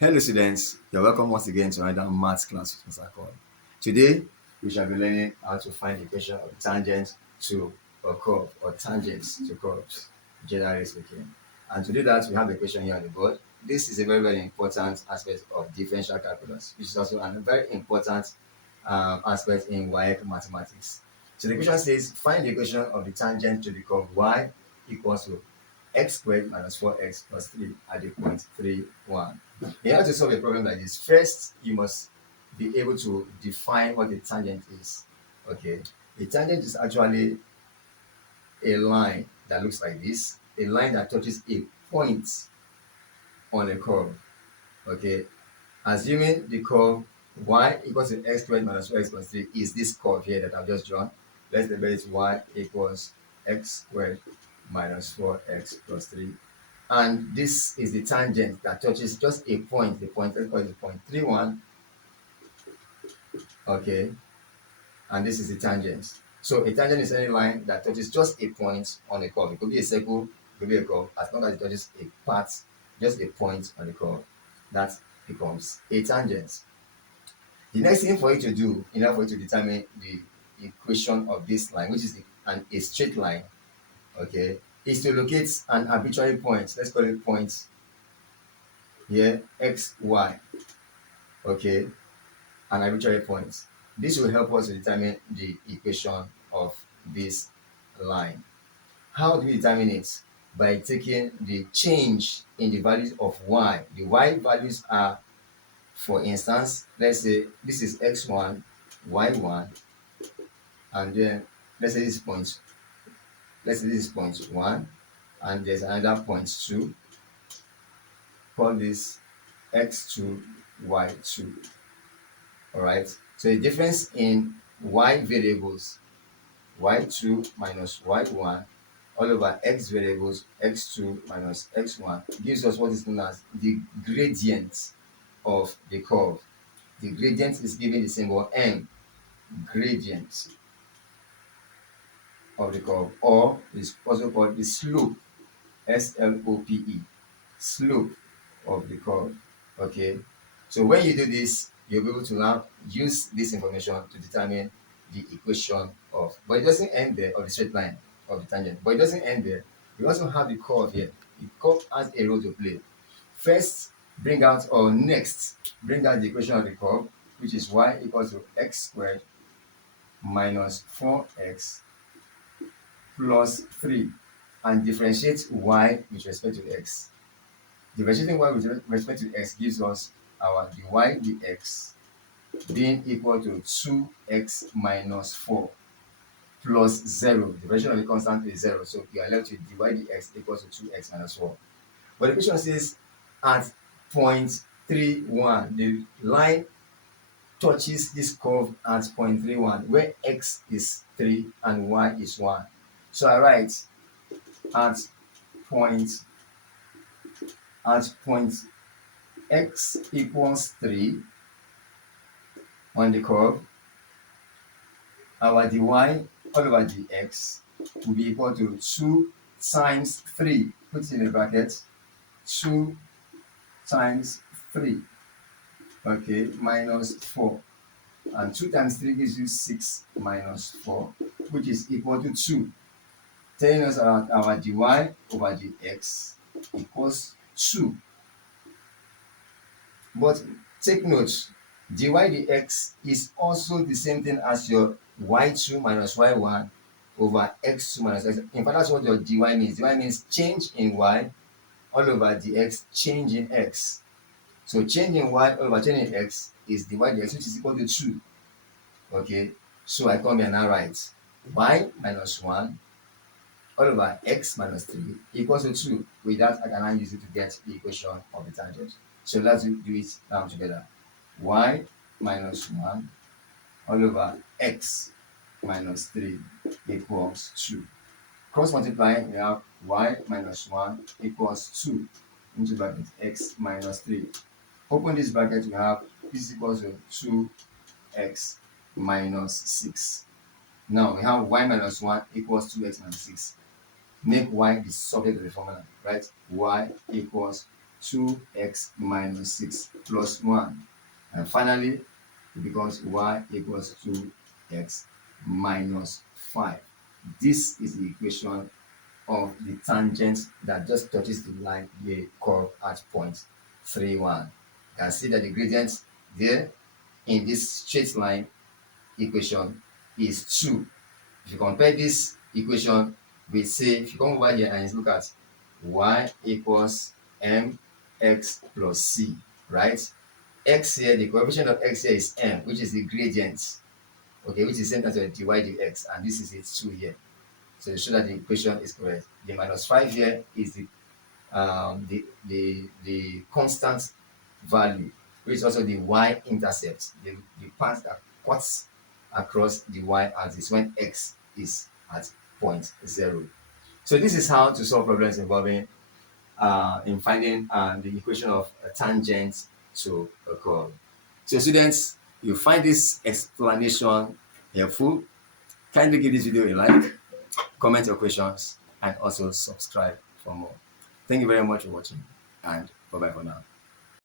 Hello students, you're welcome once again to another maths class with Mr. Call. Today, we shall be learning how to find the equation of tangent to a curve or tangents to curves, generally speaking. And to do that, we have the equation here on the board. This is a very, very important aspect of differential calculus, which is also a very important aspect in WAEC mathematics. So the equation says, find the equation of the tangent to the curve y equals to x squared minus 4x plus 3 at the point 3, 1. In order to solve a problem like this, first you must be able to define what a tangent is. Okay, a tangent is actually a line that looks like this, a line that touches a point on a curve. Okay, assuming the curve y equals to x squared minus 4x plus 3 is this curve here that I've just drawn. Let's label it y equals x squared minus 4x plus 3. And this is the tangent that touches just a point. The point, let's call it the point 3, 1. Okay, and this is the tangent. So a tangent is any line that touches just a point on a curve. It could be a circle, it could be a curve, as long as it touches a part, just a point on the curve. That becomes a tangent. The next thing for you to do in order for you to determine the equation of this line, which is a straight line, okay, is to locate an arbitrary point. Let's call it point here, x, y, okay, an arbitrary point. This will help us to determine the equation of this line. How do we determine it? By taking the change in the values of y. The y values are, for instance, let's say this is x1, y1, and then let's say this is point, let's say this is point 1, and there's another point 2. Call this x2, y2. All right. So the difference in y variables, y2 minus y1, all over x variables, x2 minus x1, gives us what is known as the gradient of the curve. The gradient is given the symbol m, gradient of the curve, or is also called the slope, slope, slope of the curve. Okay, so when you do this, you'll be able to now use this information to determine the equation of, but it doesn't end there, of the straight line of the tangent, but it doesn't end there. We also have the curve here. The curve has a role to play. First, next bring out the equation of the curve, which is y equals to x squared minus 4x plus 3, and differentiate y with respect to x. Differentiating y with respect to x gives us our dy dx being equal to 2x minus 4 plus 0. The version of the constant is 0, so you are left with dy dx equals to 2x minus 4. But the question says at point 3, 1, the line touches this curve at point 3, 1, where x is 3 and y is 1. So I write at point x equals 3 on the curve, our dy all over dx will be equal to 2 times 3, put it in the bracket, 2 times 3, okay, minus 4. And 2 times 3 gives you 6 minus 4, which is equal to 2. Telling us our dy over dx equals 2. But take note, dy dx is also the same thing as your y2 minus y1 over x2 minus x. In fact, that's what your dy means. Dy means change in y all over dx, change in x. So change in y all over change in x is dy dx, which is equal to 2. Okay, so I come here and I write y minus 1 all over x minus 3 equals to 2. With that, I can now use it to get the equation of the tangent. So let's do it down together. Y minus 1 all over x minus 3 equals 2. Cross multiplying, we have y minus 1 equals 2 into bracket x minus 3. Open this bracket, we have this equals to 2x minus 6. Now we have y minus 1 equals 2x minus 6. Make y the subject of the formula, right? Y equals 2x minus 6 plus 1. And finally, it becomes y equals 2x minus 5. This is the equation of the tangent that just touches the line, the curve at point 3, 1. You can see that the gradient there in this straight line equation is 2. If you compare this equation with, say, if you come over here and you look at y equals mx plus c, right? X here, the coefficient of x here is m, which is the gradient, okay, which is same as dy dx, and this is it 2 here. So to show that the equation is correct. The minus 5 here is the constant value, which is also the y-intercept, the path that cuts across the y-axis when x is at point 0. So this is how to solve problems involving in finding the equation of a tangent to a curve. So students, you find this explanation helpful, kindly give this video a like, comment your questions, and also subscribe for more. Thank you very much for watching, and bye-bye for now.